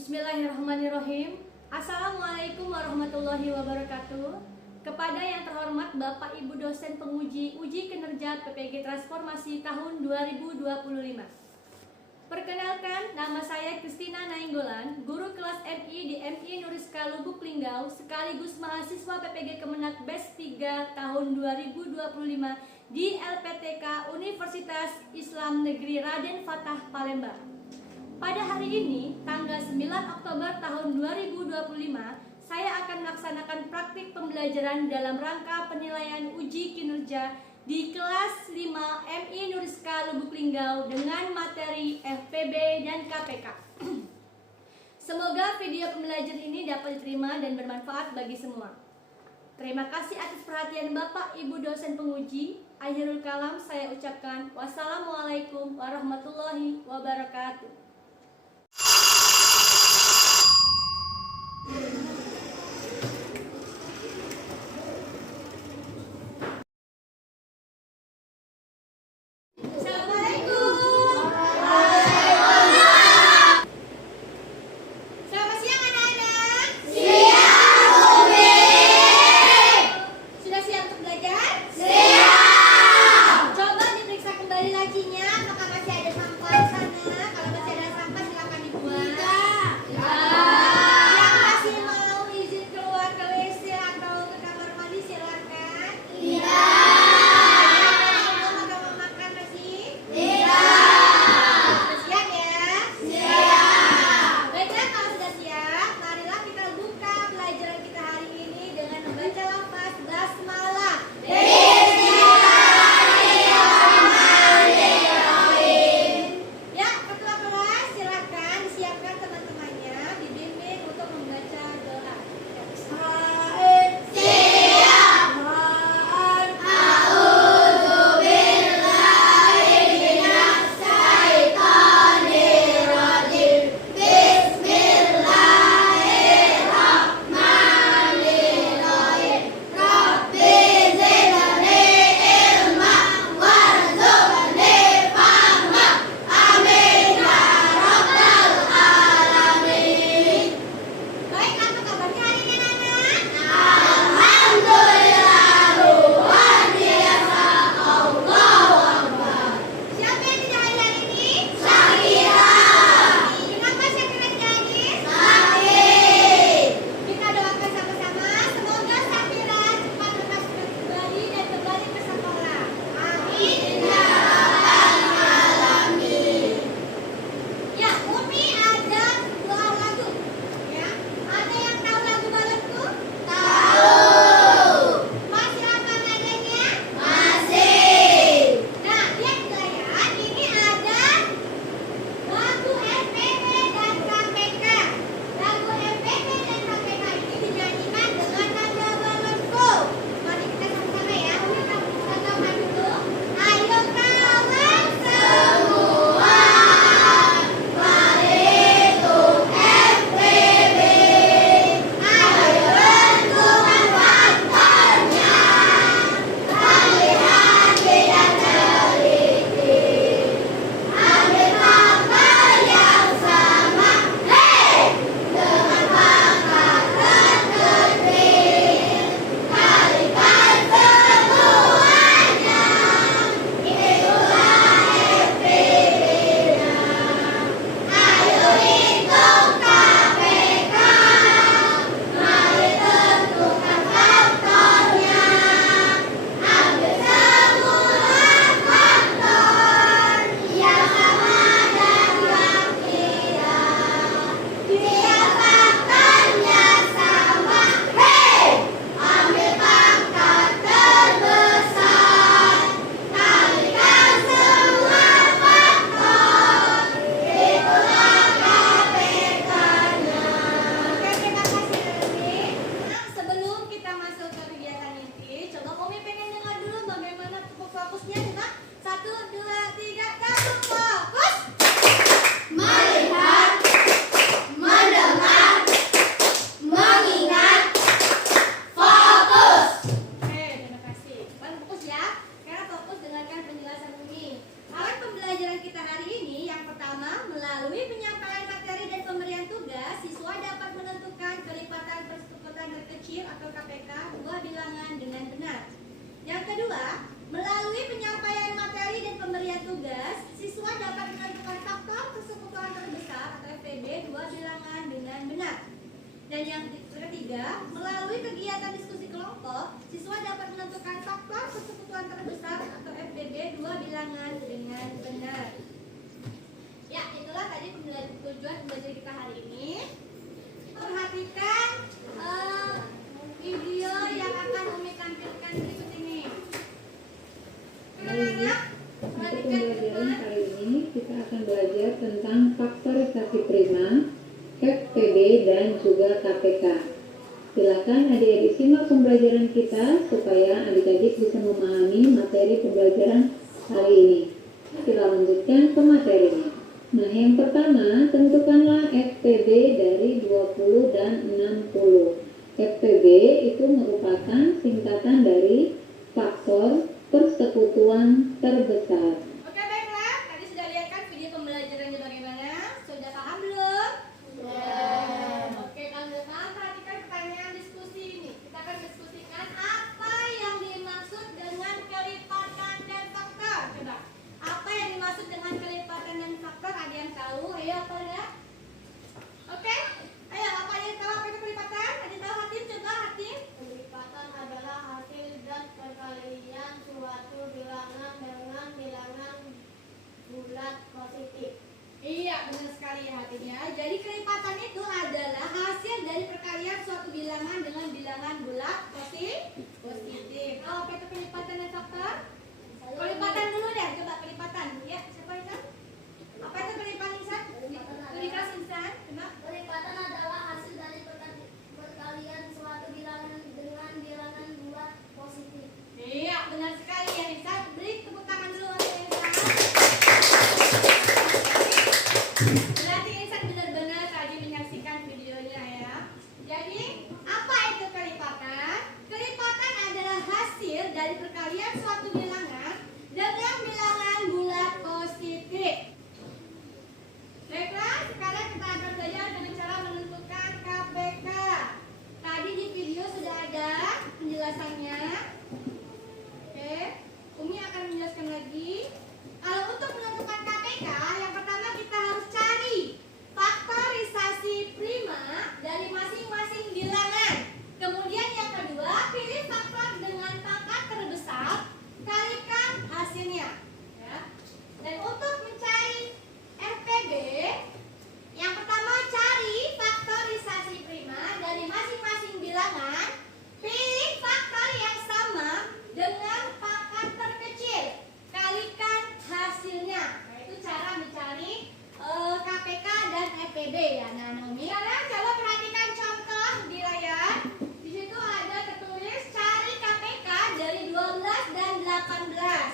Bismillahirrahmanirrahim. Assalamualaikum warahmatullahi wabarakatuh. Kepada yang terhormat Bapak Ibu dosen penguji uji kinerja PPG Transformasi tahun 2025. Perkenalkan, nama saya Kristina Nainggolan, guru kelas MI di MI Nuriska Lubuk Linggau, sekaligus mahasiswa PPG Kemenak BES 3 tahun 2025 di LPTK Universitas Islam Negeri Raden Fatah Palembang. Pada hari ini, tanggal 9 Oktober tahun 2025, saya akan melaksanakan praktik pembelajaran dalam rangka penilaian uji kinerja di kelas 5 MI Nuriska Lubuk Linggau dengan materi FPB dan KPK. Semoga video pembelajaran ini dapat diterima dan bermanfaat bagi semua. Terima kasih atas perhatian Bapak Ibu dosen penguji. Akhirul kalam saya ucapkan wassalamualaikum warahmatullahi wabarakatuh. Coba diperiksa kembali lacinya, apakah masih ada sampah di sana. Kalau masih ada Dan yang ketiga, melalui kegiatan diskusi kelompok, siswa dapat menentukan faktor persekutuan terbesar atau FPB dua bilangan dengan benar. Ya, itulah tadi tujuan pembelajaran kita hari ini. Perhatikan video yang akan Umi tampilkan berikut ini. Anak-anak, perhatikan Pembelajaran kali ini kita akan belajar tentang faktorisasi prima, FPB, dan juga KPK. Silakan adik-adik simak pembelajaran kita supaya adik-adik bisa memahami materi pembelajaran kali ini. Kita lanjutkan ke materinya. Nah, yang pertama, tentukanlah FPB dari 20 dan 60. FPB itu merupakan singkatan dari faktor persekutuan terbesar. Oke, baiklah. Tadi sudah lihat kan video pembelajarannya bagaimana? Sudah paham belum? Sudah. Oke, kalau sudah paham, perhatikan pertanyaan diskusi ini. Kita akan diskusikan apa yang dimaksud dengan kelipatan dan faktor. Coba, apa yang dimaksud dengan kelipatan dan faktor? Ada yang tahu? Ayo, apa ya? Oke, ayo, apa yang tahu apa itu kelipatan? Ada yang tahu Hatim? Coba Hatim. Kelipatan adalah hasil dan perkalian suatu bilangan dengan bilangan bulat positif. Iya, benar sekali ya Hatim ya. Jadi kelipatan itu adalah hasil dari perkalian suatu bilangan dengan bilangan bulat positif. Oh, apa itu kelipatan dan faktor? Kelipatan dulu deh, coba kelipatan. Ya, siapa itu? Apa itu kelipatan insan? Kelipatan insan, coba. Kelipatan adalah hasil dari perkalian suatu bilangan dengan bilangan bulat positif. Iya, benar sekali ya Insan. Beri tepuk tangan dulu untuk Insan. Berarti Insan benar-benar tadi menyaksikan videonya ya. Jadi, apa itu kelipatan? Kelipatan adalah hasil dari perkalian suatu bilangan dengan bilangan bulat positif. Baiklah, sekarang kita akan belajar dengan cara menentukan KPK. Tadi di video sudah ada penjelasannya. Oke, Umi akan menjelaskan lagi. Kalau untuk menentukan KPK, yang pertama kita harus cari faktorisasi prima dari masing-masing bilangan. Kemudian yang kedua, pilih faktor dengan pangkat terbesar, kalikan hasilnya. Ya. Dan untuk mencari FPB, yang pertama cari faktorisasi prima dari masing-masing bilangan, pilih faktor yang sama dengan pangkat terkecil, kalikan hasilnya. Nah, itu cara mencari KPK dan FPB ya. Nah, Naomi, kalian coba perhatikan contoh di layar. Di situ ada tertulis cari KPK dari 12 dan 18. Nah,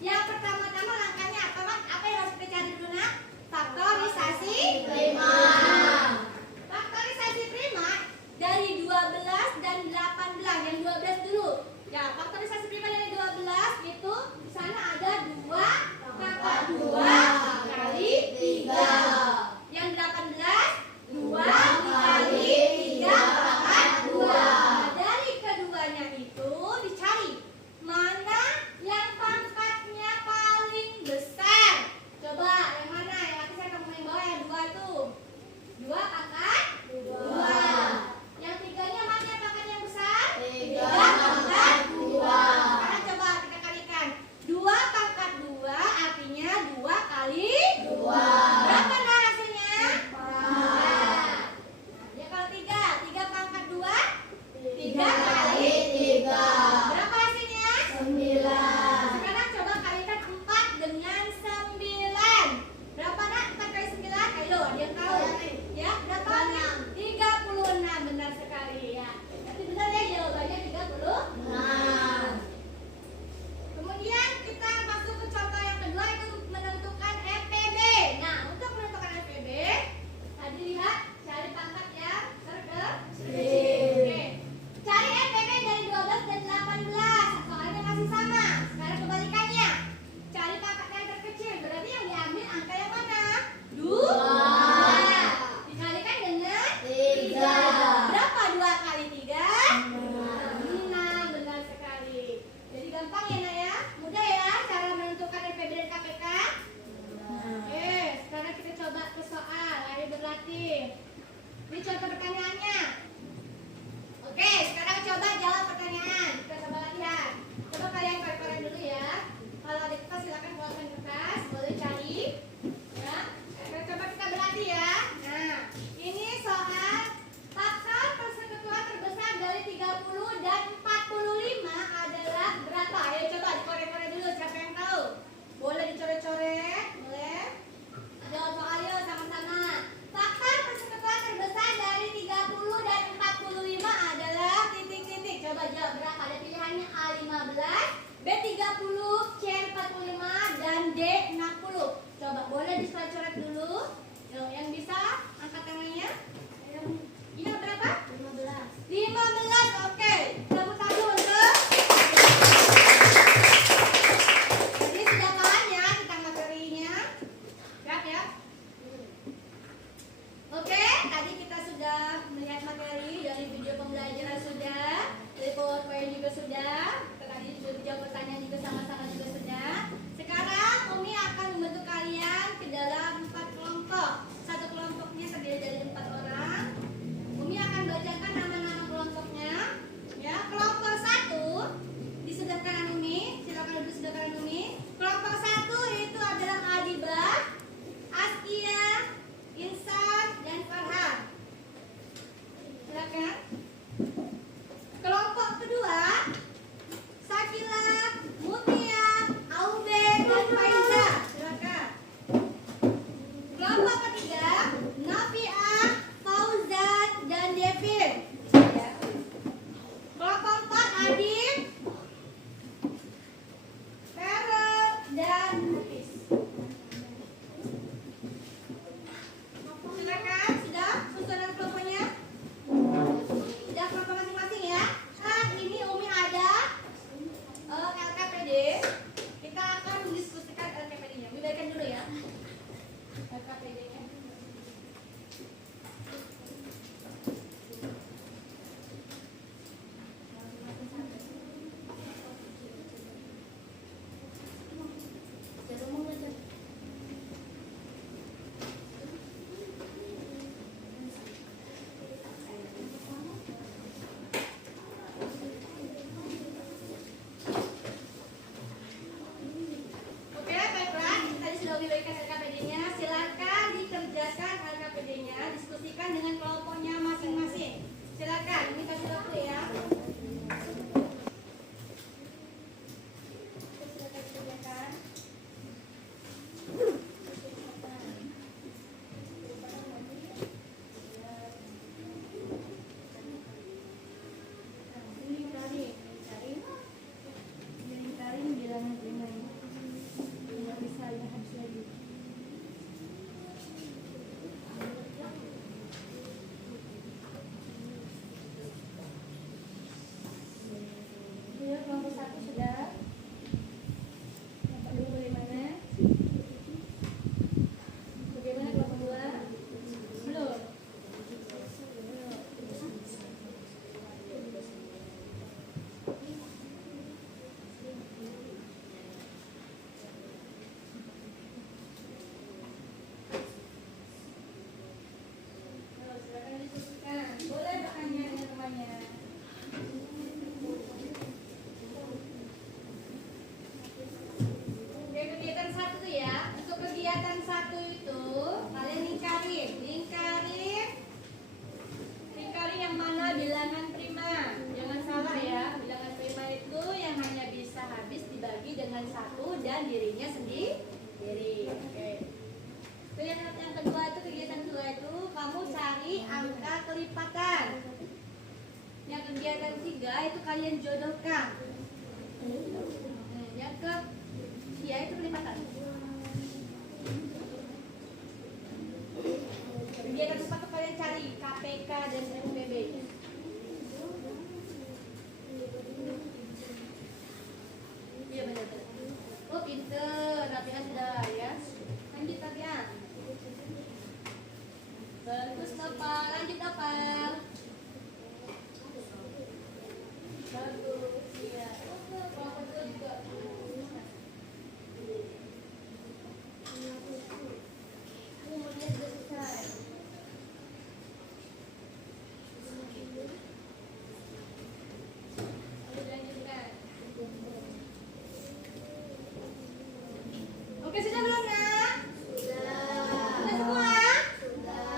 yang pertama-tama langkahnya apa, Mak? Apa yang harus kita cari dulu, Nak? Faktorisasi prima. Faktorisasi prima dari 12 dan 18. Yang 12 dulu. Ya, faktorisasi prima dari 12 itu di sana ada 2 pangkat 2 kali 3. Yang 18 Kelompok ketiga, Nafiah, Fauzan, dan Devin. Ya. Kelompok 4, Adib, Farel, dan Hafiz. Silakan, sudah susunan kelompoknya? Sudah kelompok masing-masing ya. Nah, ini Umi ada LKPD. Kita akan mendiskusikan LKPD-nya. Umi bacakan dulu ya. LKPD-nya. Oke, baiklah. Tadi sudah diberikan LKPD-nya. Silakan dikerjakan LKPD-nya, diskusikan dengan kelompoknya masing-masing. Silakan, ini kasih waktu ya. Silakan dikerjakan. Lingkarin bilangan dengan nggak bisa ya, habis lagi. Ya, kelompok 1 sudah. Kelompok 2 bagaimana? Bagaimana kelompok 2? Belum. Silakan diskusikan. Boleh bertanya dengan temannya. Oke, kegiatan 1 tuh ya. Untuk kegiatan 1 itu kalian lingkarin yang mana bilangan prima. Jangan salah ya. Bilangan prima itu yang hanya bisa habis dibagi dengan 1 dan dirinya sendiri. Oke. Kegiatan yang kedua itu, kegiatan 2 itu kamu cari angka kelipatan. Yang kegiatan 3 itu kalian jodohkan. Yang ya itu kelipatan. Kegiatan 4 itu kalian cari KPK dan SPB. Iya benar. Oh pinter, Nafiah sudah ya. Lanjut Nafiah. Bagus Nopal, lanjut Nopal. Bagus, iya. Kelompok 2 juga. Umurnya sudah selesai. Lalu dilanjutkan. Oke, sudah belum nak? Sudah semua?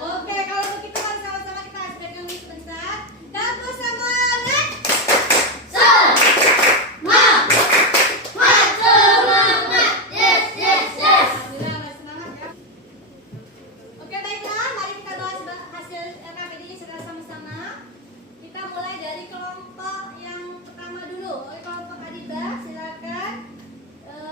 Oke, kalau begitu mari sama-sama kita pegang ini sebentar. Dapur semangat. Alhamdulillah, masih semangat ya. Oke, baiklah, mari kita bahas hasil LKPD-nya secara sama-sama. Kita mulai dari kelompok yang pertama dulu. Oke, kelompok Adibah, silakan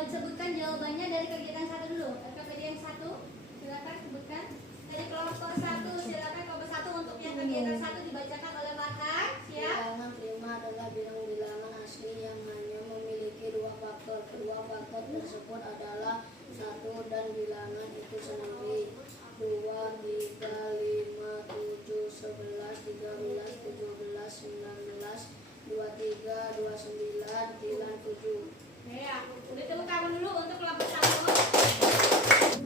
sebutkan jawabannya dari kegiatan 1 dulu. LKPD yang 1, silakan sebutkan. Dari kelompok 1, silakan kelompok 1 untuk yang kegiatan 1 dibacakan oleh Farhan. Siap? Bilangan prima adalah bilangan asli yang hanya memiliki 2 faktor. Kedua faktor tersebut adalah 1 dan bilangan itu sendiri. 2, 3, 5, 7, 11, 13, 17, 19, 23, 29, 7. Ya, udah tepuk tangan dulu untuk kelompok 1.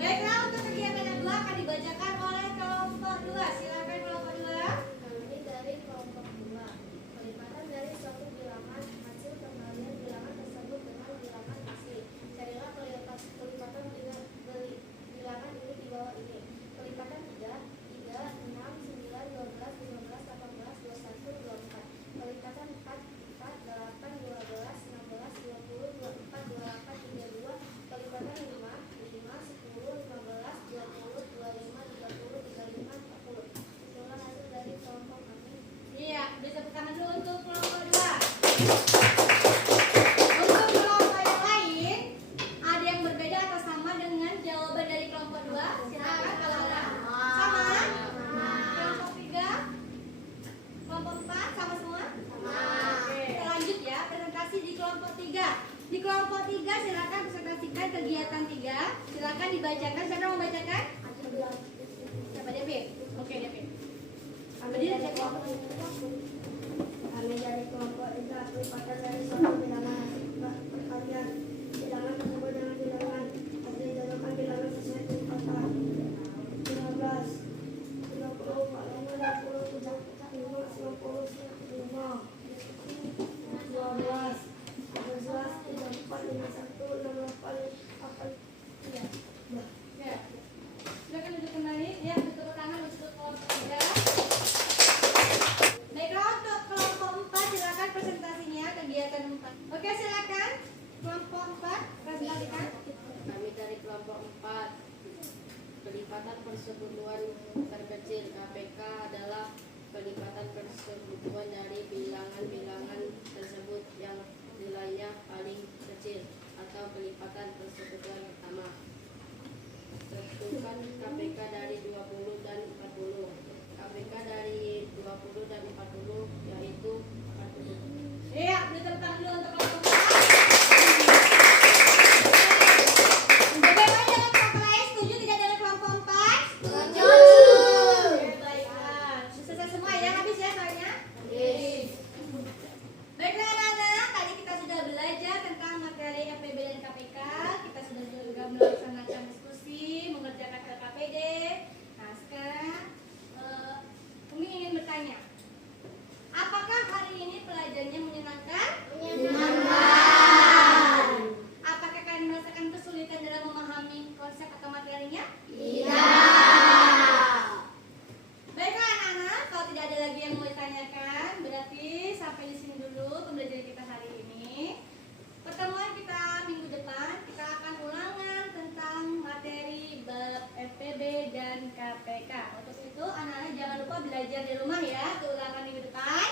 Baiklah, untuk kegiatan yang 2 akan dibacakan oleh kelompok 2. Silakan kelompok 2. Kami dari kelompok 2. Kelipatan dari suatu bilangan hasil kembalian bilangan tersebut dengan bilangan asli. Carilah kelipatan silakan dibacakan. Siapa mau bacakan? Siapa, David? Oke, David. Kami dari kelompok Indra kelipatan dari suatu bilangan perkalian. Bilangan tersebut dengan bilangan hasil jadikan bilangan sesuai kelipatan. 15, 30, 40, 60, 70, 90, 95, 12, 11, 34, 51, 68, 83. Ya. Silakan duduk kembali. Ya, tutup tangan untuk kelompok 3. Baiklah, untuk kelompok 4 silakan presentasinya kegiatan 4. Oke, silakan. Kelompok 4 presentasikan. Kami dari kelompok 4. Kelipatan persekutuan terkecil KPK adalah kelipatan persekutuan dari bilangan-bilangan tersebut yang nilainya paling kecil atau kelipatan persekutuan pertama. Tentukan KPK dari 20 dan 40. KPK dari 20 dan 40 yaitu 40. Iya, ditentang dulu untuk kelompok 4. Bagaimana dengan kelompok lain? Setuju tidak dengan kelompok 4? Setuju. Baiklah. Selesai semua ya, habis ya soalnya? Yes. Baiklah anak-anak, tadi kita sudah belajar tentang materi FPB dan KPK. Kita sudah juga melaksanakan diskusi, mengerjakan LKPD. Nah sekarang Umi ingin bertanya, apakah hari ini pelajarannya menyenangkan? Menyenangkan. Apakah kalian merasakan kesulitan dalam memahami konsep atau materinya? Tidak. Baiklah anak-anak, kalau tidak ada lagi yang mau ditanyakan, berarti sampai di sini dulu pembelajaran kita hari ini. Pertemuan kita minggu depan, kita akan ulangan tentang materi bab FPB dan KPK. Untuk itu anak-anak jangan lupa belajar di rumah ya, untuk ulangan minggu depan.